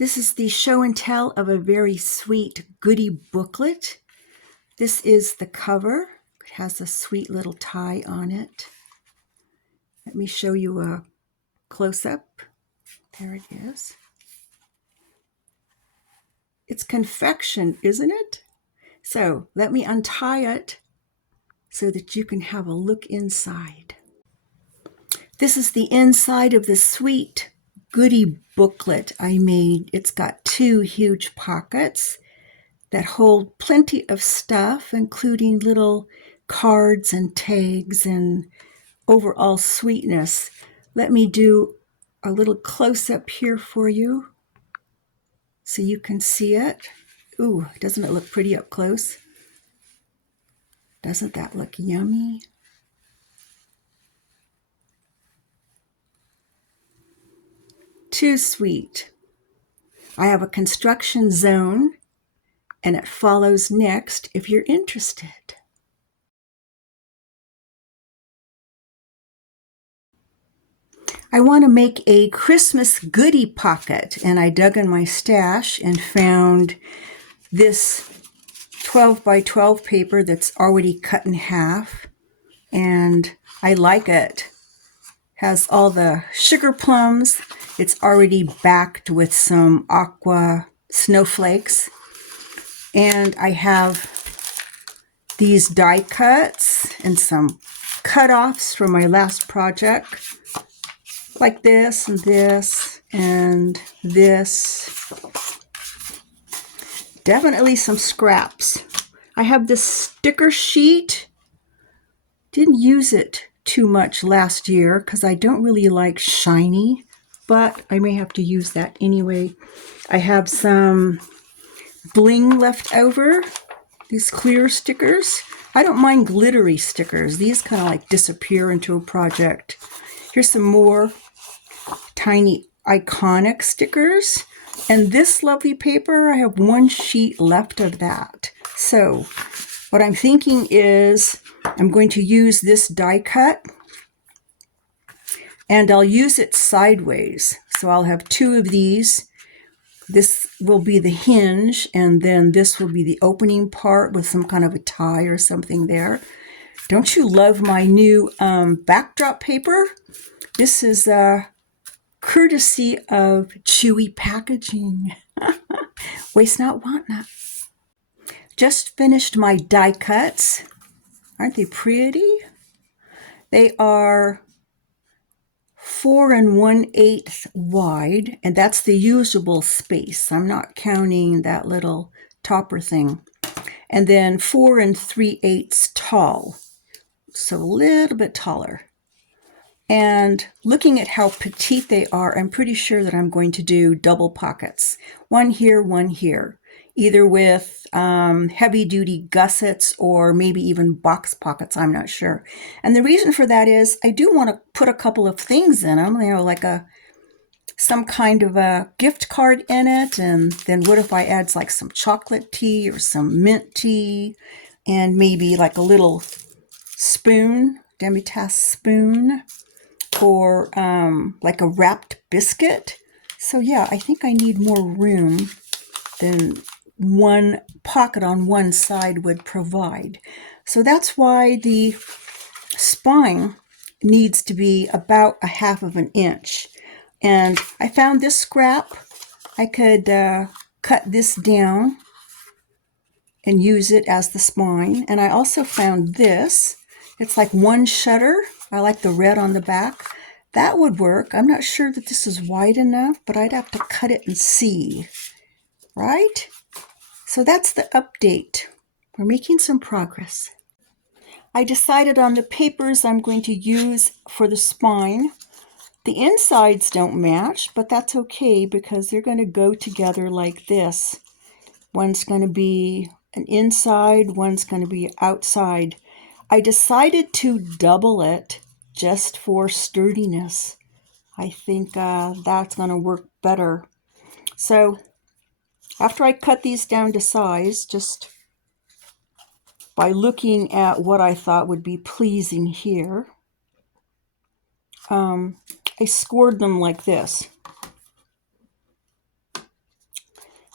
This is the show and tell of a very sweet goody booklet. This is the cover. It has a sweet little tie on it. Let me show you a close-up. There it is. It's confection, isn't it? So let me untie it so that you can have a look inside. This is the inside of the sweet goody booklet I made. It's got two huge pockets that hold plenty of stuff, including little cards and tags and overall sweetness. Let me do a little close-up here for you so you can see it. Ooh, doesn't it look pretty up close? Doesn't that look yummy? Too sweet. I have a construction zone, and it follows next if you're interested. I want to make a Christmas goodie pocket, and I dug in my stash and found this 12 by 12 paper that's already cut in half, and I like it. Has all the sugar plums. It's already backed with some aqua snowflakes, and I have these die cuts and some cut-offs from my last project, like this and this and this. Definitely some scraps. I have this sticker sheet. Didn't use it too much last year because I don't really like shiny, but I may have to use that anyway. I have some bling left over, these clear stickers. I don't mind glittery stickers. These kind of like disappear into a project. Here's some more tiny iconic stickers. And this lovely paper, I have one sheet left of that. So what I'm thinking is I'm going to use this die cut, and I'll use it sideways. So I'll have two of these. This will be the hinge, and then this will be the opening part with some kind of a tie or something there. Don't you love my new backdrop paper? This is courtesy of Chewy Packaging. Waste not, want not. Just finished my die cuts. Aren't they pretty? They are 4 1/8 wide, and that's the usable space. I'm not counting that little topper thing. And then 4 3/8 tall, so a little bit taller. And looking at how petite they are, I'm pretty sure that I'm going to do double pockets. One here, either with heavy-duty gussets or maybe even box pockets, I'm not sure. And the reason for that is I do want to put a couple of things in them, like some kind of a gift card in it. And then what if I add like some chocolate tea or some mint tea and maybe like a little spoon, demi-tasse spoon, or like a wrapped biscuit. So yeah, I think I need more room than one pocket on one side would provide. So that's why the spine needs to be about 1/2 inch. And I found this scrap. I could cut this down and use it as the spine. And I also found this. It's like one shutter. I like the red on the back. That would work. I'm not sure that this is wide enough, but I'd have to cut it and see. Right? So that's the update. We're making some progress. I decided on the papers I'm going to use for the spine. The insides don't match, but that's okay because they're going to go together like this. One's going to be an inside, one's going to be outside. I decided to double it just for sturdiness. I think that's going to work better. So after I cut these down to size, just by looking at what I thought would be pleasing here, I scored them like this.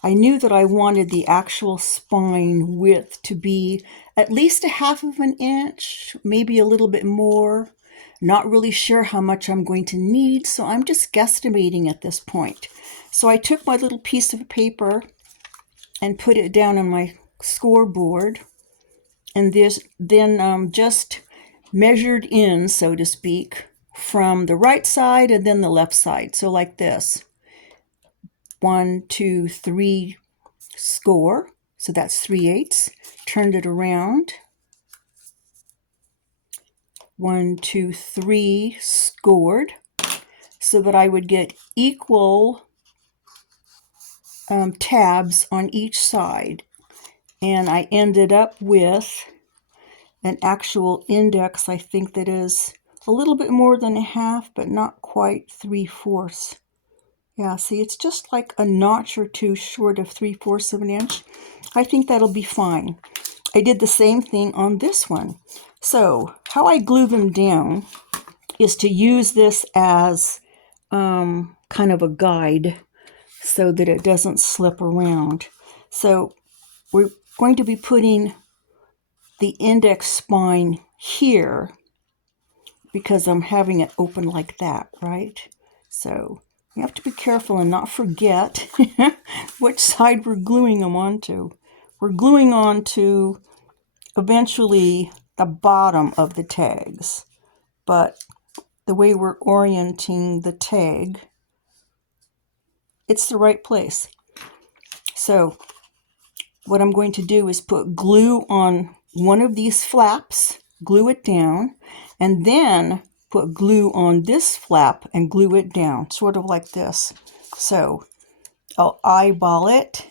I knew that I wanted the actual spine width to be at least 1/2 of an inch, maybe a little bit more. Not really sure how much I'm going to need, so I'm just guesstimating at this point. So I took my little piece of paper and put it down on my scoreboard, and then just measured in, so to speak, from the right side and then the left side. So like this. 1, 2, 3, score. So that's 3/8. Turned it around. 1, 2, 3, scored, so that I would get equal tabs on each side. And I ended up with an actual index, I think, that is a little bit more than 1/2, but not quite 3/4. Yeah, see, it's just like a notch or two short of 3/4 of an inch. I think that'll be fine. I did the same thing on this one. So how I glue them down is to use this as kind of a guide so that it doesn't slip around. So we're going to be putting the index spine here because I'm having it open like that, right? So you have to be careful and not forget which side we're gluing them onto. We're gluing onto eventually the bottom of the tags, but the way we're orienting the tag, it's the right place. So what I'm going to do is put glue on one of these flaps, glue it down, and then put glue on this flap and glue it down, sort of like this. So I'll eyeball it,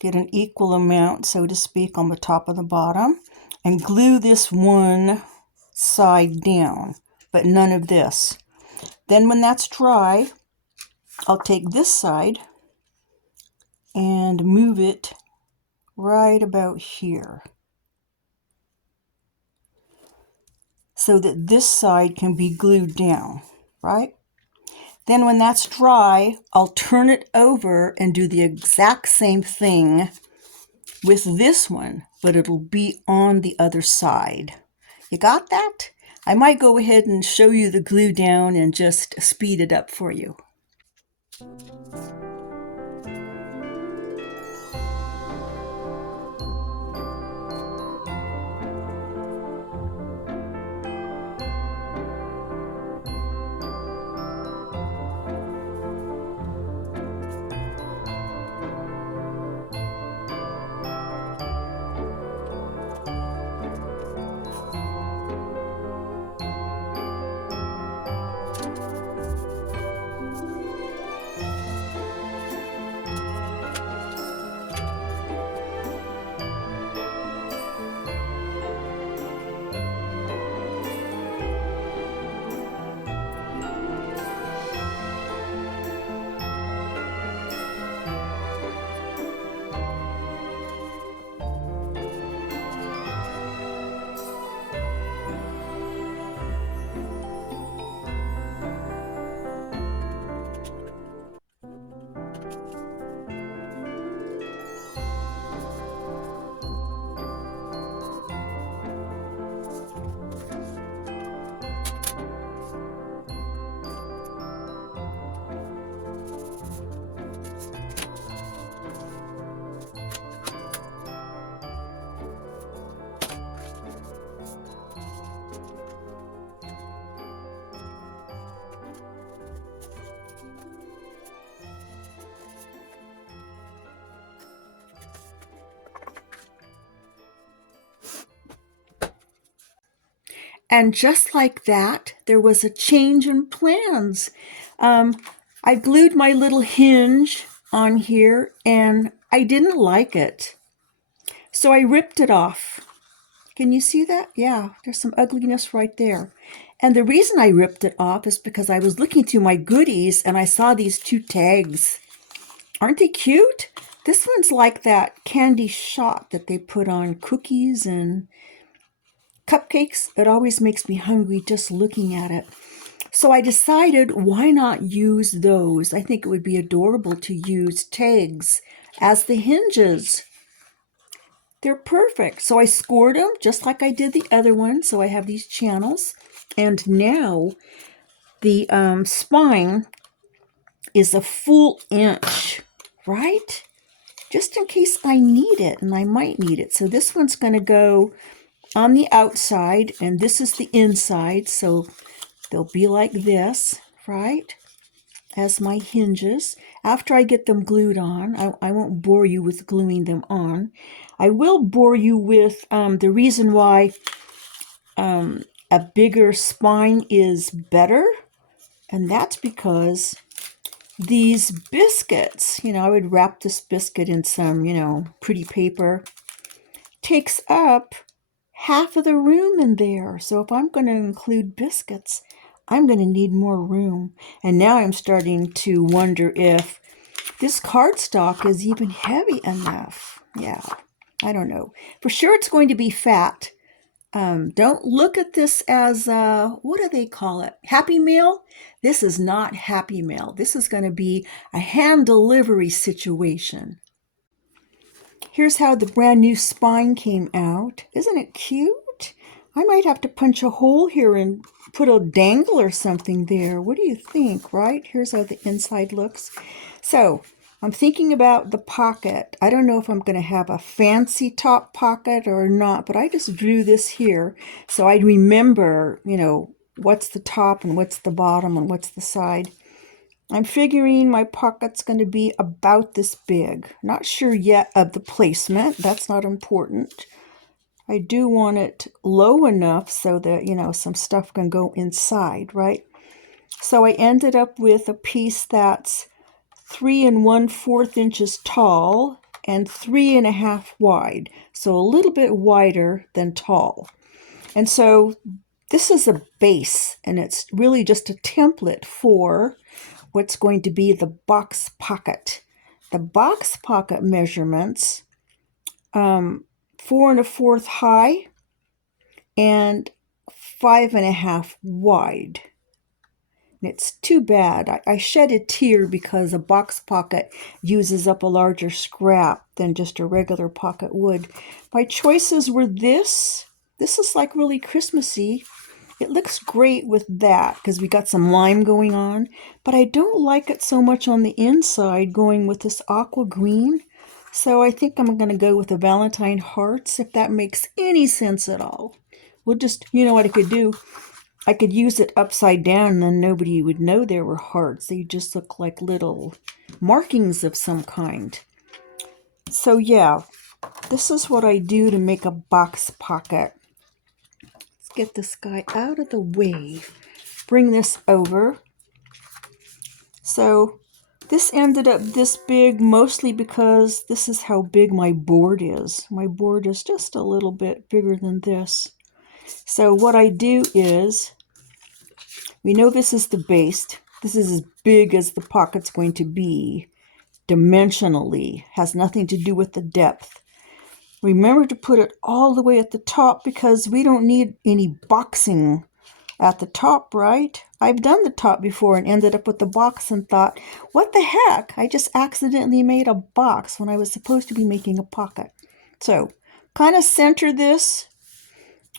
get an equal amount, so to speak, on the top and the bottom, and glue this one side down, but none of this. Then when that's dry, I'll take this side and move it right about here so that this side can be glued down, right? Then when that's dry, I'll turn it over and do the exact same thing with this one, but it'll be on the other side. You got that? I might go ahead and show you the glue down and just speed it up for you. And just like that, there was a change in plans. I glued my little hinge on here and I didn't like it. So I ripped it off. Can you see that? Yeah, there's some ugliness right there. And the reason I ripped it off is because I was looking through my goodies and I saw these 2 tags. Aren't they cute? This one's like that candy shot that they put on cookies and cupcakes. It always makes me hungry just looking at it. So I decided, why not use those? I think it would be adorable to use tags as the hinges. They're perfect. So I scored them just like I did the other one. So I have these channels. And now the spine is a full inch, right? Just in case I need it, and I might need it. So this one's going to go on the outside, and this is the inside. So they'll be like this, right? As my hinges. After I get them glued on, I won't bore you with gluing them on. I will bore you with the reason why a bigger spine is better, and that's because these biscuits, I would wrap this biscuit in some, pretty paper, takes up half of the room in there. So if I'm going to include biscuits, I'm going to need more room. And now I'm starting to wonder if this cardstock is even heavy enough. Yeah, I don't know. For sure it's going to be fat. Don't look at this as, what do they call it? Happy Meal? This is not Happy Meal. This is going to be a hand delivery situation. Here's how the brand new spine came out. Isn't it cute? I might have to punch a hole here and put a dangle or something there. What do you think, right? Here's how the inside looks. So I'm thinking about the pocket. I don't know if I'm going to have a fancy top pocket or not, but I just drew this here so I'd remember, what's the top and what's the bottom and what's the side. I'm figuring my pocket's going to be about this big. Not sure yet of the placement. That's not important. I do want it low enough so that, some stuff can go inside, right? So I ended up with a piece that's 3 1/4 inches tall and 3.5 wide. So a little bit wider than tall. And so this is a base, and it's really just a template for what's going to be the box pocket. The box pocket measurements, 4 1/4 high and 5.5 wide. And it's too bad. I shed a tear because a box pocket uses up a larger scrap than just a regular pocket would. My choices were this. This is like really Christmassy. It looks great with that because we got some lime going on, but I don't like it so much on the inside going with this aqua green. So I think I'm going to go with the Valentine hearts, if that makes any sense at all. We'll just, what I could do? I could use it upside down and then nobody would know there were hearts. They just look like little markings of some kind. So yeah, this is what I do to make a box pocket. Get this guy out of the way, bring this over. So this ended up this big mostly because this is how big my board is. My board is just a little bit bigger than this. So what I do is, we know this is the base. This is as big as the pocket's going to be dimensionally. Has nothing to do with the depth. Remember to put it all the way at the top because we don't need any boxing at the top, right? I've done the top before and ended up with the box and thought, what the heck? I just accidentally made a box when I was supposed to be making a pocket. So kind of center this,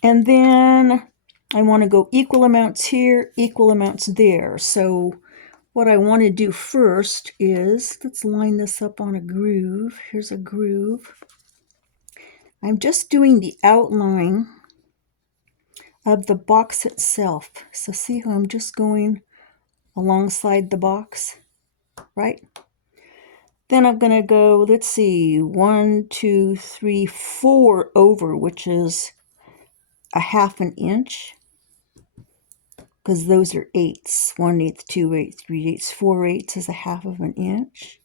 and then I want to go equal amounts here, equal amounts there. So what I want to do first is, let's line this up on a groove. Here's a groove. I'm just doing the outline of the box itself. So see how I'm just going alongside the box, right? Then I'm going to go, let's see, 1, 2, 3, 4 over, which is a 1/2 inch, because those are eighths. 1/8, 2/8, 3/8, 4/8 is a 1/2 inch.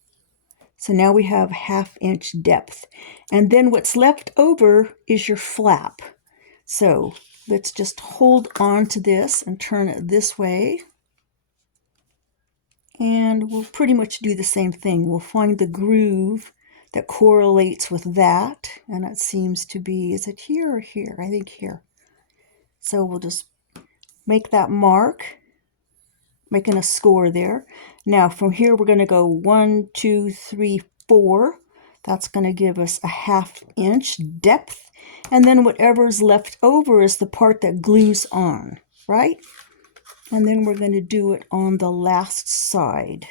So now we have 1/2 inch depth. And then what's left over is your flap. So let's just hold on to this and turn it this way. And we'll pretty much do the same thing. We'll find the groove that correlates with that. And it seems to be, is it here or here? I think here. So we'll just make that mark. making a score there. Now from here we're going to go 1, 2, 3, 4. That's going to give us a 1/2 inch depth. And then whatever's left over is the part that glues on, right? And then we're going to do it on the last side.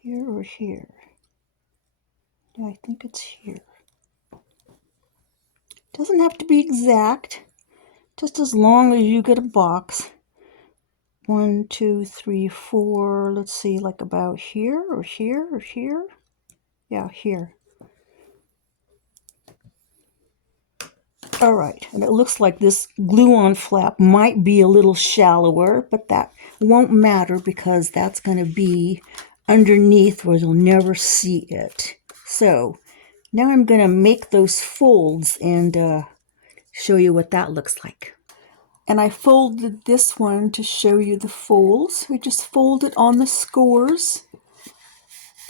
Here or here? Yeah, I think it's here. Doesn't have to be exact, just as long as you get a box. 1, 2, 3, 4. Let's see, like about here or here or here. Yeah, here. All right, and it looks like this glue-on flap might be a little shallower, but that won't matter because that's going to be underneath where you'll never see it. So now I'm going to make those folds and show you what that looks like. And I folded this one to show you the folds. We just fold it on the scores,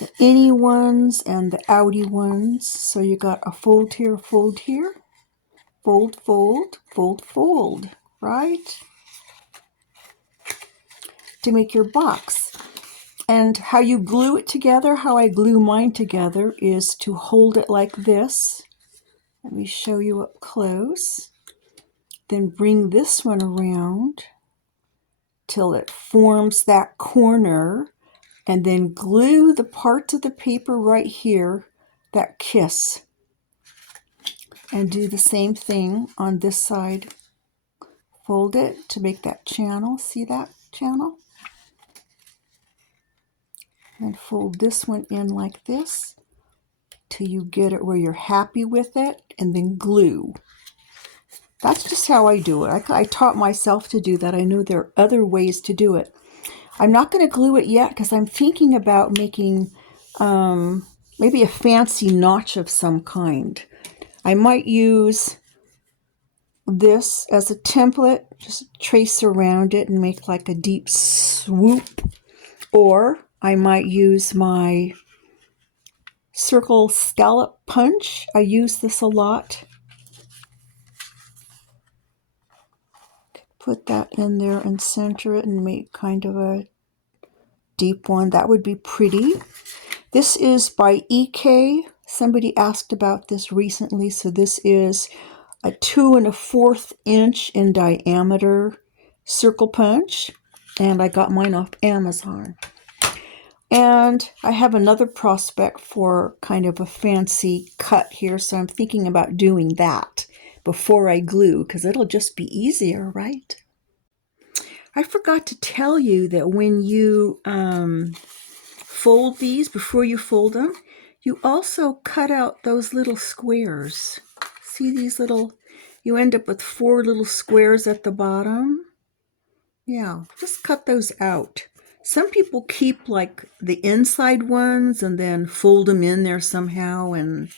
the inny ones and the outy ones. So you got a fold here, fold here. Fold, fold, fold, fold, right? To make your box. And how you glue it together, how I glue mine together, is to hold it like this. Let me show you up close. Then bring this one around till it forms that corner, and then glue the parts of the paper right here that kiss. And do the same thing on this side. Fold it to make that channel. See that channel? And fold this one in like this till you get it where you're happy with it, and then glue. That's just how I do it. I taught myself to do that. I know there are other ways to do it. I'm not going to glue it yet because I'm thinking about making maybe a fancy notch of some kind. I might use this as a template, just trace around it and make like a deep swoop. Or I might use my circle scallop punch. I use this a lot. Put that in there and center it and make kind of a deep one. That would be pretty. This is by EK. Somebody asked about this recently. So this is a 2 1/4 inch in diameter circle punch. And I got mine off Amazon. And I have another prospect for kind of a fancy cut here. So I'm thinking about doing that before I glue because it'll just be easier, right? I forgot to tell you that when you fold these, before you fold them, you also cut out those little squares. See these little, you end up with 4 little squares at the bottom. Yeah, just cut those out. Some people keep like the inside ones and then fold them in there somehow, and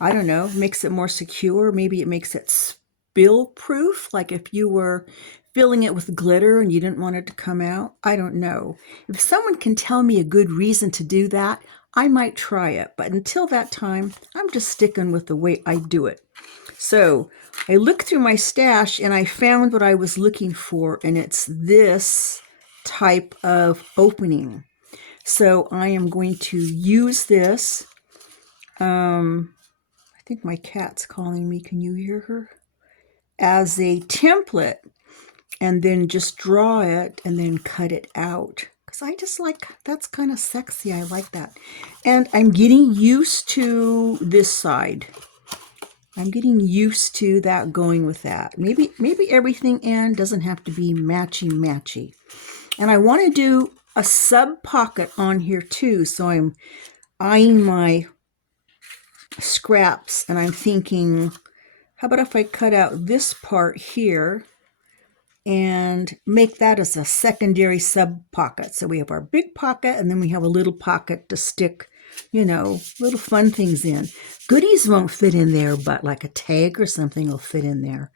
I don't know, makes it more secure. Maybe it makes it spill proof, like if you were filling it with glitter and you didn't want it to come out. I don't know. If someone can tell me a good reason to do that, I might try it. But until that time, I'm just sticking with the way I do it. So I looked through my stash and I found what I was looking for, and it's this type of opening. So I am going to use this. I think my cat's calling me. Can you hear her? As a template, and then just draw it and then cut it out. Because I just like, that's kind of sexy. I like that. And I'm getting used to this side. I'm getting used to that, going with that. Maybe everything and doesn't have to be matchy. And I want to do a sub pocket on here too. So I'm eyeing my scraps and I'm thinking, how about if I cut out this part here and make that as a secondary sub pocket? So we have our big pocket and then we have a little pocket to stick, you know, little fun things in. Goodies won't fit in there, but like a tag or something will fit in there.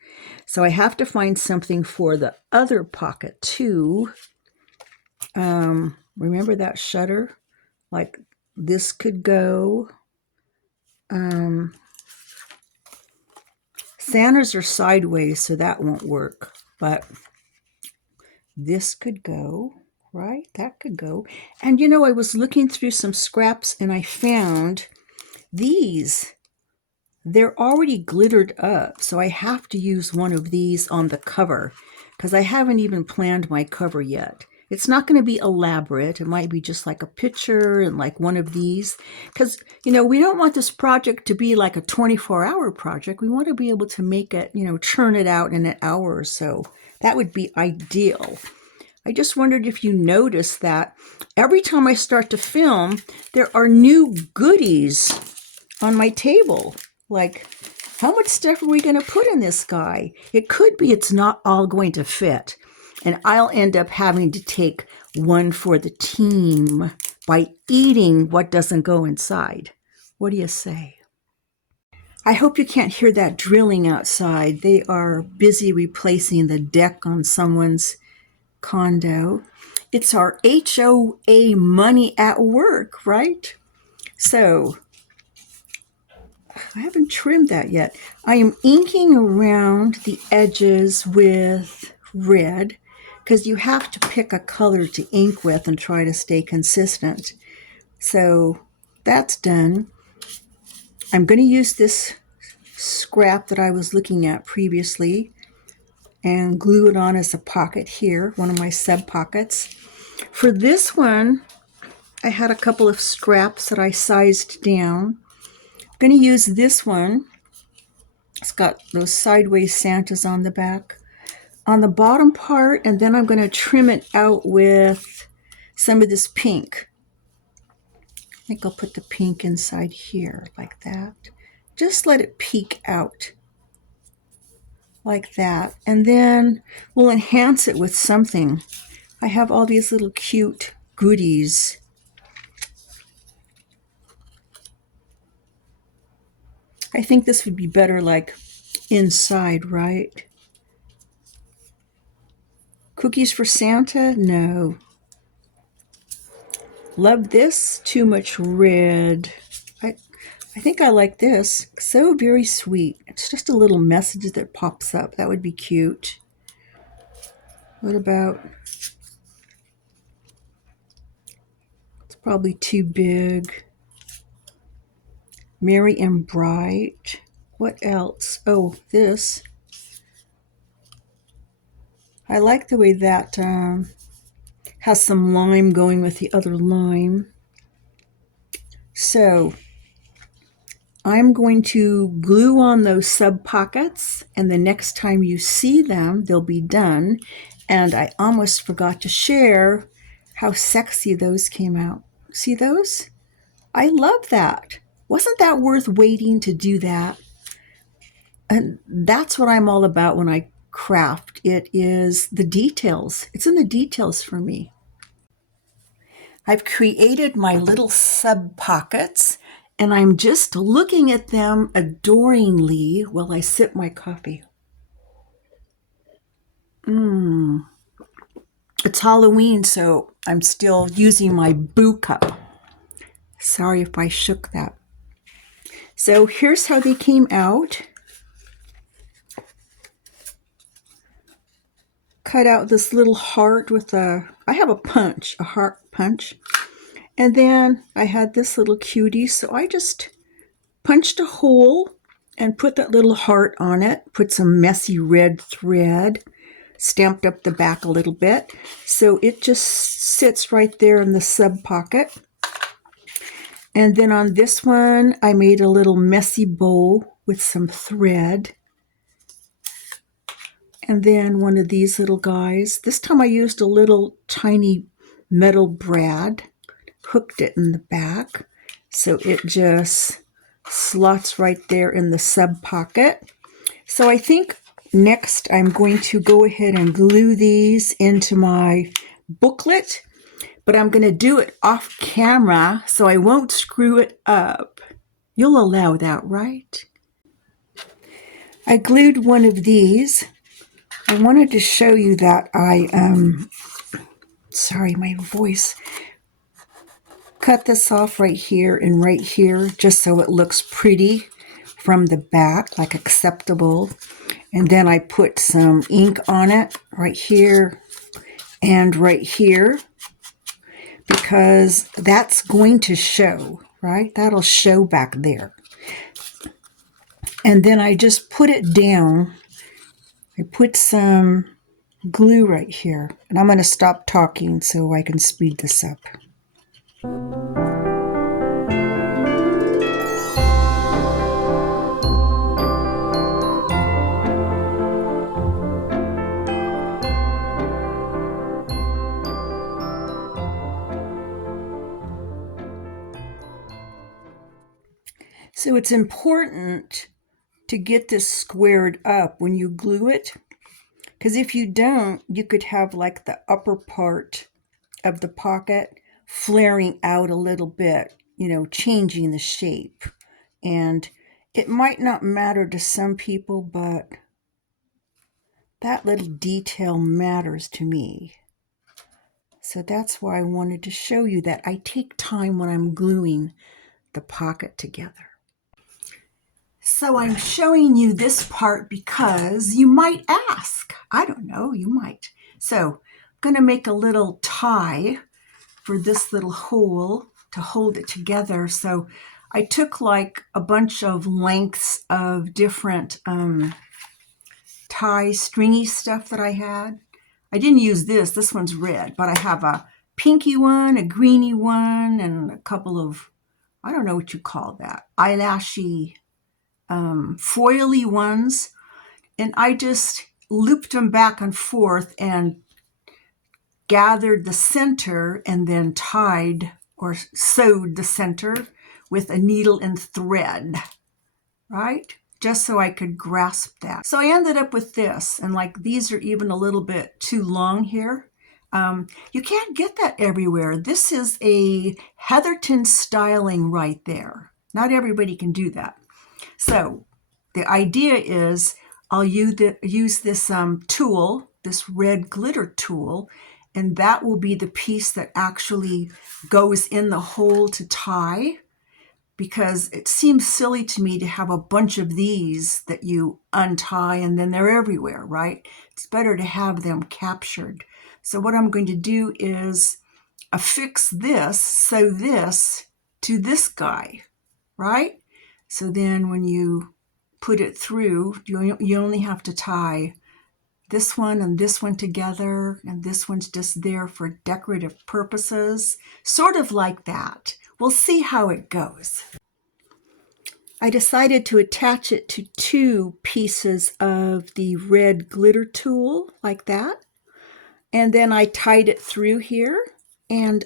So I have to find something for the other pocket too. Remember that shutter? Like this could go Santa's are sideways, so that won't work. But this could go, right? That could go. And you know, I was looking through some scraps and I found these. They're already glittered up, so I have to use one of these on the cover because I haven't even planned my cover yet. It's not going to be elaborate. It might be just like a picture and like one of these. Because, you know, we don't want this project to be like a 24-hour project. We want to be able to make it, you know, churn it out in an hour or so. That would be ideal. I just wondered if you noticed that every time I start to film, there are new goodies on my table. Like, how much stuff are we going to put in this guy? It could be it's not all going to fit. And I'll end up having to take one for the team by eating what doesn't go inside. What do you say? I hope you can't hear that drilling outside. They are busy replacing the deck on someone's condo. It's our HOA money at work, right? So I haven't trimmed that yet. I am inking around the edges with red because you have to pick a color to ink with and try to stay consistent. So that's done. I'm going to use this scrap that I was looking at previously and glue it on as a pocket here, one of my sub pockets. For this one, I had a couple of scraps that I sized down. I'm going to use this one. It's got those sideways Santas on the back. On the bottom part, and then I'm going to trim it out with some of this pink. I think I'll put the pink inside here like that. Just let it peek out like that. And then we'll enhance it with something. I have all these little cute goodies. I think this would be better like inside, right? Cookies for Santa? No. Love this. Too much red. I think I like this. So very sweet. It's just a little message that pops up. That would be cute. What about... It's probably too big. Merry and bright. What else? Oh, this. I like the way that has some lime going with the other lime. So I'm going to glue on those sub pockets, and the next time you see them, they'll be done. And I almost forgot to share how sexy those came out. See those? I love that. Wasn't that worth waiting to do that? And that's what I'm all about when I craft. It is the details. It's in the details for me. I've created my little sub pockets, and I'm just looking at them adoringly while I sip my coffee. It's Halloween, so I'm still using my boo cup. Sorry if I shook that. So here's how they came out. Cut out this little heart with I have a heart punch. And then I had this little cutie, so I just punched a hole and put that little heart on it, put some messy red thread, stamped up the back a little bit. So it just sits right there in the sub pocket. And then on this one, I made a little messy bow with some thread. And then one of these little guys. This time I used a little tiny metal brad, hooked it in the back. So it just slots right there in the sub pocket. So I think next I'm going to go ahead and glue these into my booklet, but I'm going to do it off camera so I won't screw it up. You'll allow that, right? I glued one of these. I wanted to show you that sorry, my voice. Cut this off right here and right here just so it looks pretty from the back, like acceptable. And then I put some ink on it right here and right here, because that's going to show, right? That'll show back there. And then I just put it down. I put some glue right here. And I'm going to stop talking so I can speed this up. So it's important to get this squared up when you glue it, because if you don't, you could have like the upper part of the pocket flaring out a little bit, changing the shape. And it might not matter to some people, but that little detail matters to me. So that's why I wanted to show you that I take time when I'm gluing the pocket together. So I'm showing you this part because you might ask. I don't know, you might. So I'm going to make a little tie for this little hole to hold it together. So I took like a bunch of lengths of different tie stringy stuff that I had. I didn't use this. This one's red, but I have a pinky one, a greeny one, and a couple of, I don't know what you call that, eyelashy foily ones, and I just looped them back and forth and gathered the center and then tied or sewed the center with a needle and thread, right? Just so I could grasp that. So I ended up with this, and like these are even a little bit too long here. You can't get that everywhere. This is a Heatherton styling right there. Not everybody can do that. So the idea is I'll use this tool, this red glitter tool, and that will be the piece that actually goes in the hole to tie, because it seems silly to me to have a bunch of these that you untie and then they're everywhere, right? It's better to have them captured. So what I'm going to do is affix this, sew this to this guy, right? So then when you put it through, you only have to tie this one and this one together, and this one's just there for decorative purposes, sort of like that. We'll see how it goes. I decided to attach it to 2 pieces of the red glitter tool, like that. And then I tied it through here, and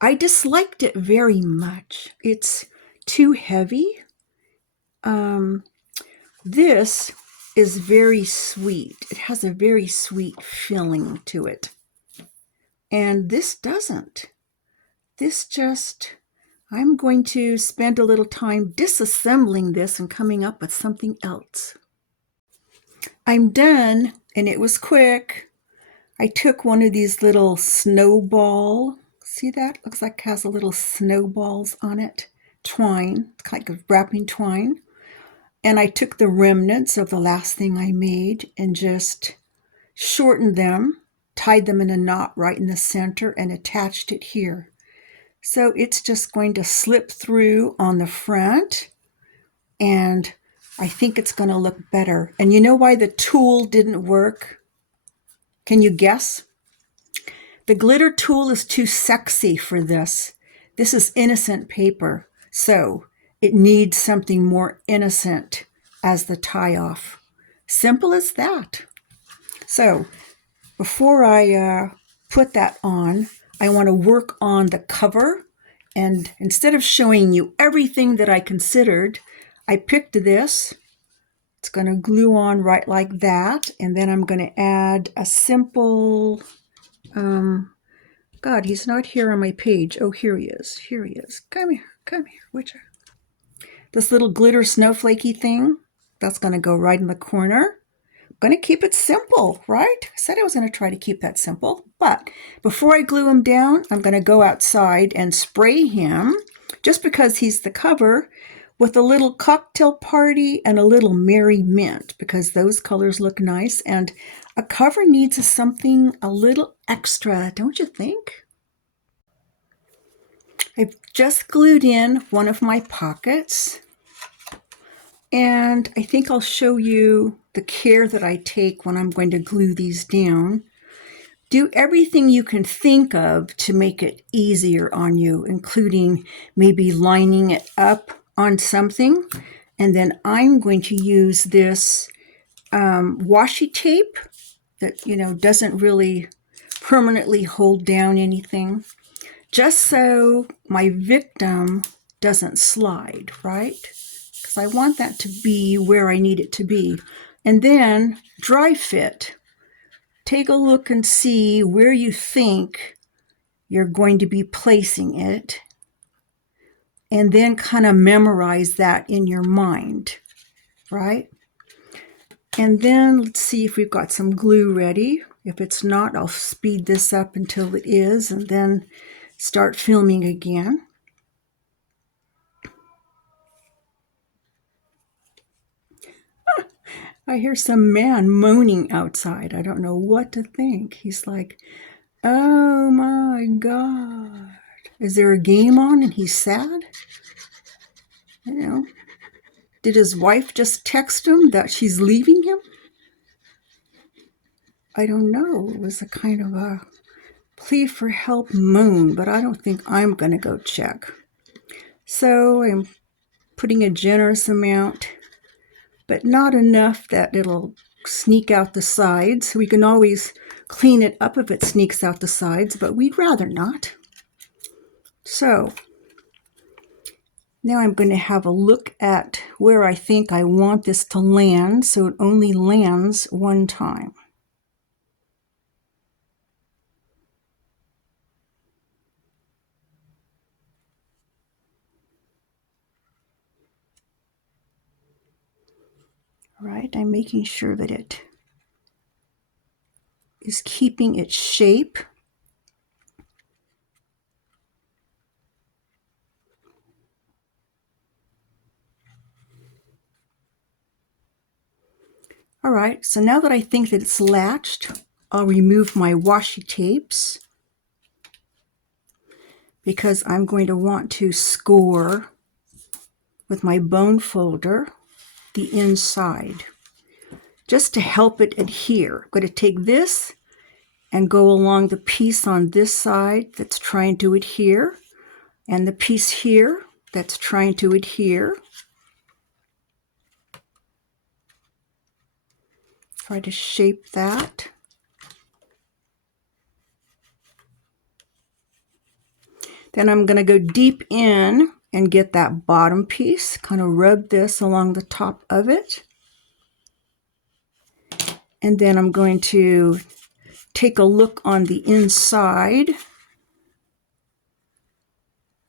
I disliked it very much. It's too heavy. This is very sweet. It has a very sweet feeling to it. And this doesn't. This just, I'm going to spend a little time disassembling this and coming up with something else. I'm done, and it was quick. I took one of these little snowball, see that? Looks like it has a little snowballs on it. Twine, it's like a wrapping twine. And I took the remnants of the last thing I made and just shortened them, tied them in a knot right in the center, and attached it here. So it's just going to slip through on the front, and I think it's going to look better. And you know why the tool didn't work? Can you guess? The glitter tool is too sexy for this. This is innocent paper, so it needs something more innocent as the tie-off. Simple as that. So before I put that on, I want to work on the cover. And instead of showing you everything that I considered, I picked this. It's going to glue on right like that. And then I'm going to add a simple, God, he's not here on my page. Oh, here he is. Here he is. Come here. Come here. This little glitter snowflakey thing, that's going to go right in the corner. I'm going to keep it simple, right? I said I was going to try to keep that simple. But before I glue him down, I'm going to go outside and spray him, just because he's the cover, with a little cocktail party and a little merry mint, because those colors look nice, and a cover needs something a little extra, don't you think? I've just glued in one of my pockets, and I think I'll show you the care that I take when I'm going to glue these down. Do everything you can think of to make it easier on you, including maybe lining it up on something. And then I'm going to use this washi tape that, doesn't really permanently hold down anything, just so my victim doesn't slide, right? Because I want that to be where I need it to be. And then dry fit. Take a look and see where you think you're going to be placing it, and then kind of memorize that in your mind, right? And then let's see if we've got some glue ready. If it's not, I'll speed this up until it is, and then start filming again. I hear some man moaning outside. I don't know what to think. He's like, oh my God. Is there a game on and he's sad? Did his wife just text him that she's leaving him? I don't know. It was a kind of a plea for help moan, but I don't think I'm going to go check. So I'm putting a generous amount, but not enough that it'll sneak out the sides. We can always clean it up if it sneaks out the sides, but we'd rather not. So now I'm going to have a look at where I think I want this to land, so it only lands one time. Right, I'm making sure that it is keeping its shape. All right, so now that I think that it's latched, I'll remove my washi tapes because I'm going to want to score with my bone folder the inside just to help it adhere. I'm going to take this and go along the piece on this side that's trying to adhere, and the piece here that's trying to adhere. Try to shape that. Then I'm going to go deep in and get that bottom piece, kind of rub this along the top of it. And then I'm going to take a look on the inside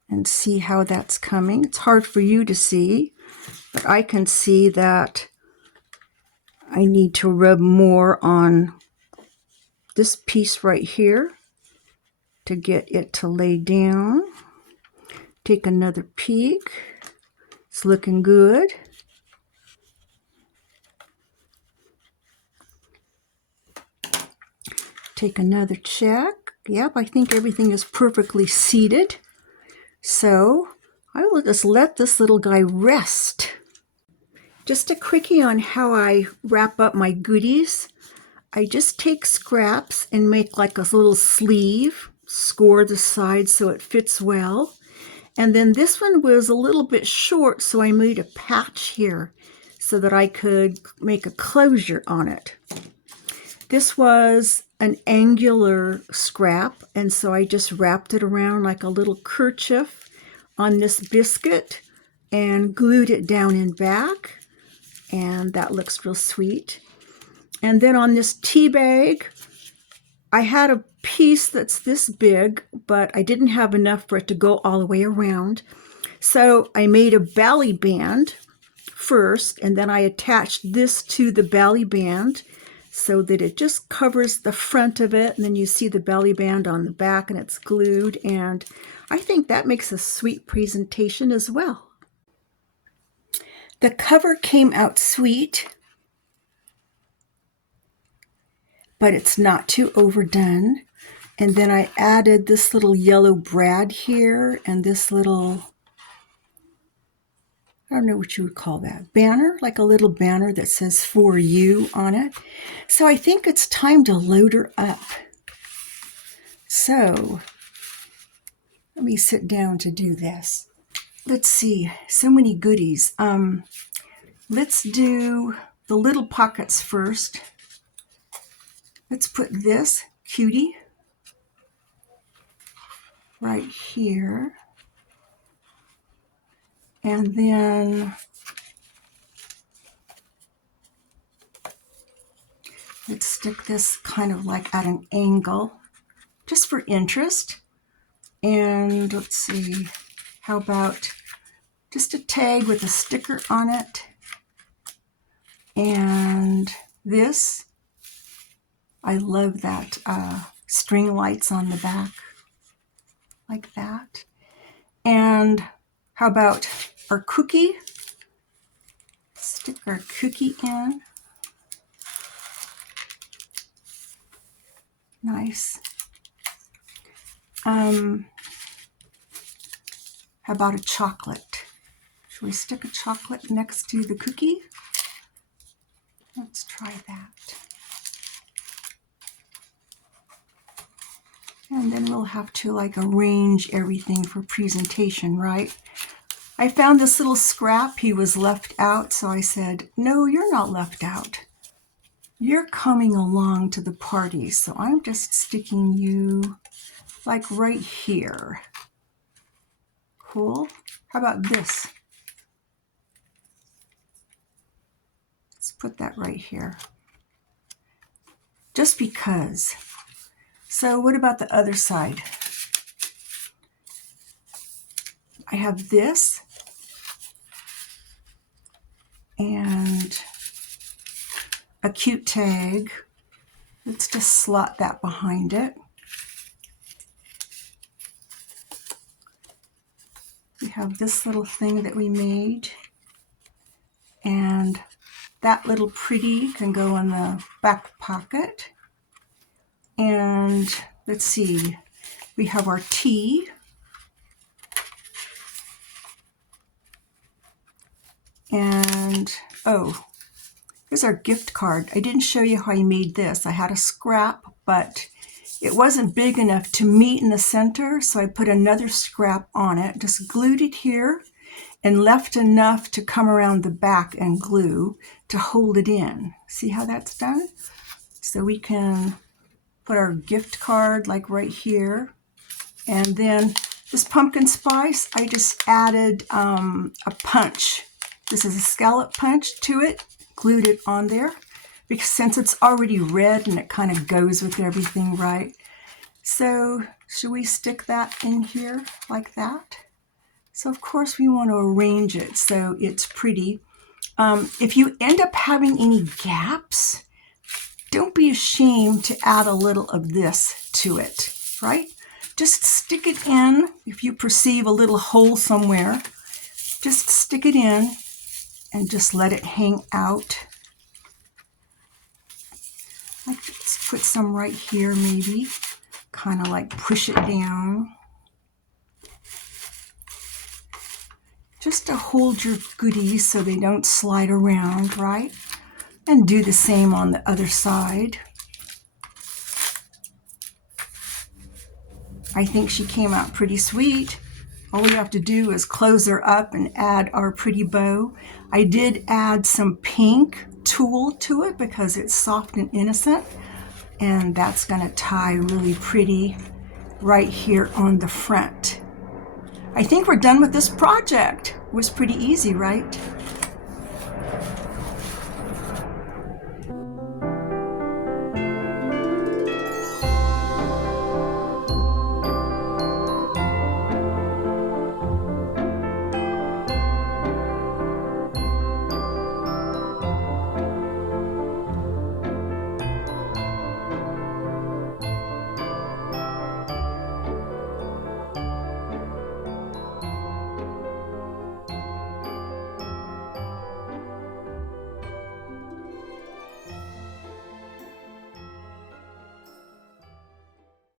and see how that's coming. It's hard for you to see, but I can see that I need to rub more on this piece right here to get it to lay down. Take another peek. It's looking good. Take another check. Yep, I think everything is perfectly seated. So I will just let this little guy rest. Just a quickie on how I wrap up my goodies. I just take scraps and make like a little sleeve, score the sides so it fits well. And then this one was a little bit short, so I made a patch here so that I could make a closure on it. This was an angular scrap, and so I just wrapped it around like a little kerchief on this biscuit and glued it down and back, and that looks real sweet. And then on this tea bag, I had a piece that's this big, but I didn't have enough for it to go all the way around. So I made a belly band first, and then I attached this to the belly band so that it just covers the front of it, and then you see the belly band on the back and it's glued, and I think that makes a sweet presentation as well. The cover came out sweet, but it's not too overdone. And then I added this little yellow brad here and this little, I don't know what you would call that, banner, like a little banner that says "For You" on it. So I think it's time to load her up. So let me sit down to do this. Let's see, so many goodies. Let's do the little pockets first. Let's put this cutie right here. And then let's stick this kind of like at an angle, just for interest. And let's see, how about just a tag with a sticker on it. And this, I love that string lights on the back, like that. And how about our cookie? Stick our cookie in. Nice. How about a chocolate? Should we stick a chocolate next to the cookie? Let's try that. And then we'll have to like arrange everything for presentation, right? I found this little scrap. He was left out, so I said, no, you're not left out. You're coming along to the party, so I'm just sticking you like right here. Cool. How about this? Let's put that right here. Just because. So what about the other side? I have this and a cute tag. Let's just slot that behind it. We have this little thing that we made, and that little pretty can go in the back pocket. And let's see, we have our tea. And, oh, here's our gift card. I didn't show you how I made this. I had a scrap, but it wasn't big enough to meet in the center, so I put another scrap on it, just glued it here, and left enough to come around the back and glue to hold it in. See how that's done? So we can put our gift card like right here. And then this pumpkin spice, I just added a punch. This is a scallop punch to it, glued it on there, because since it's already red and it kind of goes with everything, right? So should we stick that in here like that? So of course we want to arrange it so it's pretty. If you end up having any gaps, don't be ashamed to add a little of this to it, right? Just stick it in. If you perceive a little hole somewhere, just stick it in and just let it hang out. Let's put some right here maybe, kind of like push it down. Just to hold your goodies so they don't slide around, right? And do the same on the other side. I think she came out pretty sweet. All we have to do is close her up and add our pretty bow. I did add some pink tulle to it because it's soft and innocent. And that's going to tie really pretty right here on the front. I think we're done with this project. It was pretty easy, right?